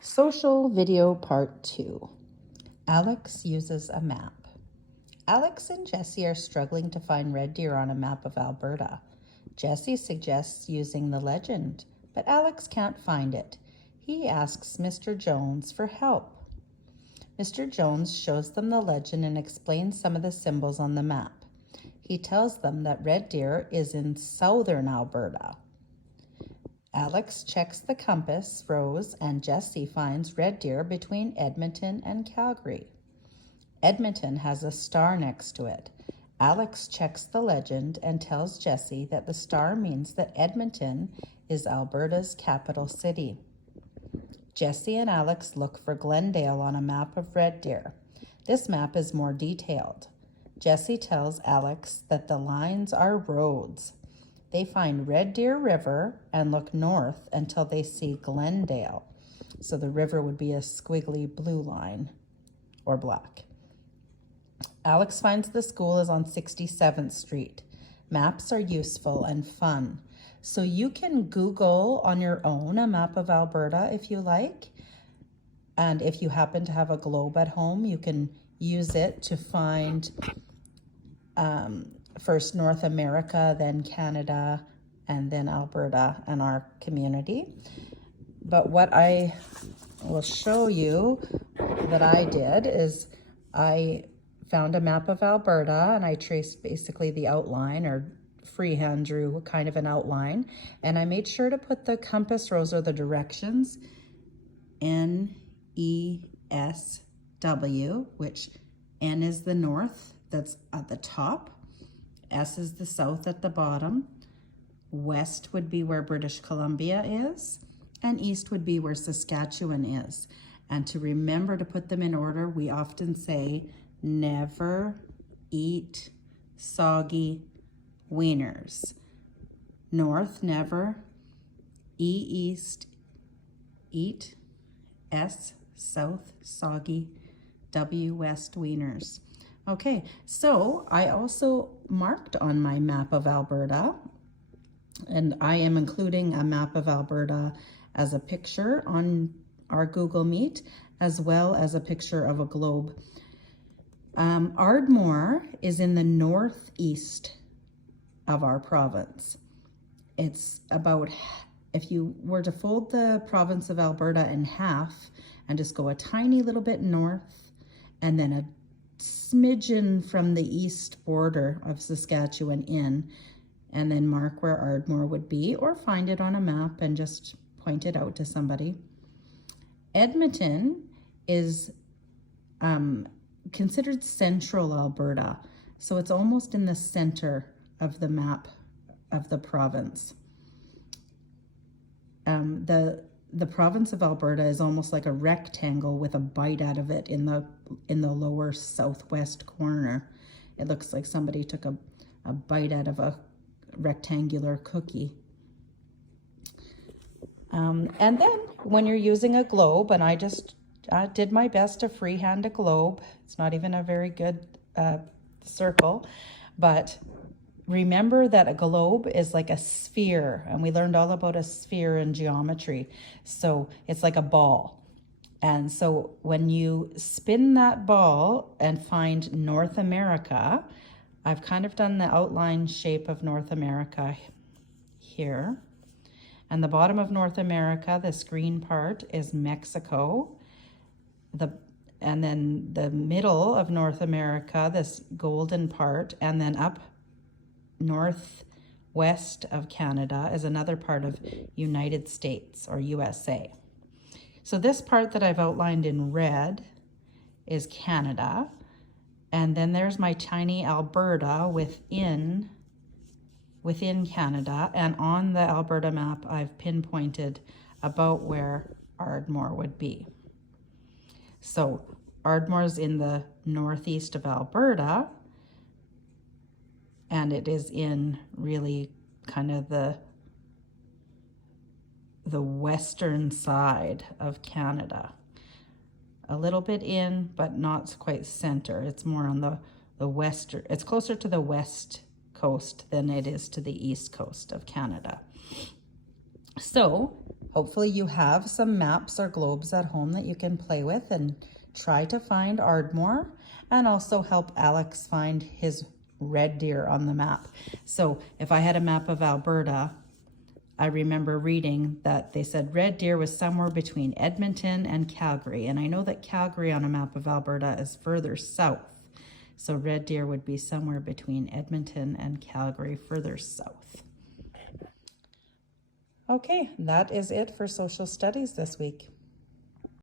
Social video part 2. Alex uses a map. Alex and Jesse are struggling to find red deer on a map of Alberta. Jesse suggests using the legend, but Alex can't find it. He asks Mr. Jones for help. Mr. Jones shows them the legend and explains some of the symbols on the map. He tells them that red deer is in southern Alberta. Alex checks the compass rose and Jesse finds red deer between Edmonton and Calgary. Edmonton has a star next to it. Alex checks the legend and tells Jesse that the star means that Edmonton is Alberta's capital city. Jesse and Alex look for Glendale on a map of red deer. This map is more detailed. Jesse tells Alex that the lines are roads. They find Red Deer River and look north until they see Glendale. So the river would be a squiggly blue line or black. Alex finds the school is on 67th Street. Maps are useful and fun. So you can Google on your own a map of Alberta if you like. And if you happen to have a globe at home, you can use it to find first North America, then Canada, and then Alberta and our community. But what I will show you that I did is I found a map of Alberta and I traced basically the outline, or freehand drew kind of an outline, and I made sure to put the compass rose or the directions N-E-S-W, which N is the north, that's at the top. S is the south at the bottom. West would be where British Columbia is, and east would be where Saskatchewan is. And to remember to put them in order, we often say, never eat soggy wieners. North, never. E, east, eat. S, south, soggy. W, west, wieners. Okay, so I also marked on my map of Alberta, and I am including a map of Alberta as a picture on our Google Meet, as well as a picture of a globe. Ardmore is in the northeast of our province. It's about, if you were to fold the province of Alberta in half and just go a tiny little bit north and then a smidgen from the east border of Saskatchewan in, and then mark where Ardmore would be, or find it on a map and just point it out to somebody. Edmonton is considered central Alberta, so it's almost in the center of the map of the province. The province of Alberta is almost like a rectangle with a bite out of it in the lower southwest corner. It looks like somebody took a bite out of a rectangular cookie. And then when you're using a globe, and I just did my best to freehand a globe. It's not even a very good circle, but remember that a globe is like a sphere, and we learned all about a sphere in geometry. So it's like a ball. And so when you spin that ball and find North America, I've kind of done the outline shape of North America here. And the bottom of North America, this green part, is Mexico. And then the middle of North America, this golden part, and then up northwest of Canada is another part of United States or USA. So this part that I've outlined in red is Canada. And then there's my tiny Alberta within Canada. And on the Alberta map, I've pinpointed about where Ardmore would be. So Ardmore's in the northeast of Alberta, and it is in really kind of the western side of Canada. A little bit in, but not quite center. It's more on the western, it's closer to the west coast than it is to the east coast of Canada. So hopefully you have some maps or globes at home that you can play with and try to find Ardmore, and also help Alex find his red deer on the map. So if I had a map of Alberta, I remember reading that they said red deer was somewhere between Edmonton and Calgary. And I know that Calgary on a map of Alberta is further south. So red deer would be somewhere between Edmonton and Calgary, further south. Okay, that is it for social studies this week.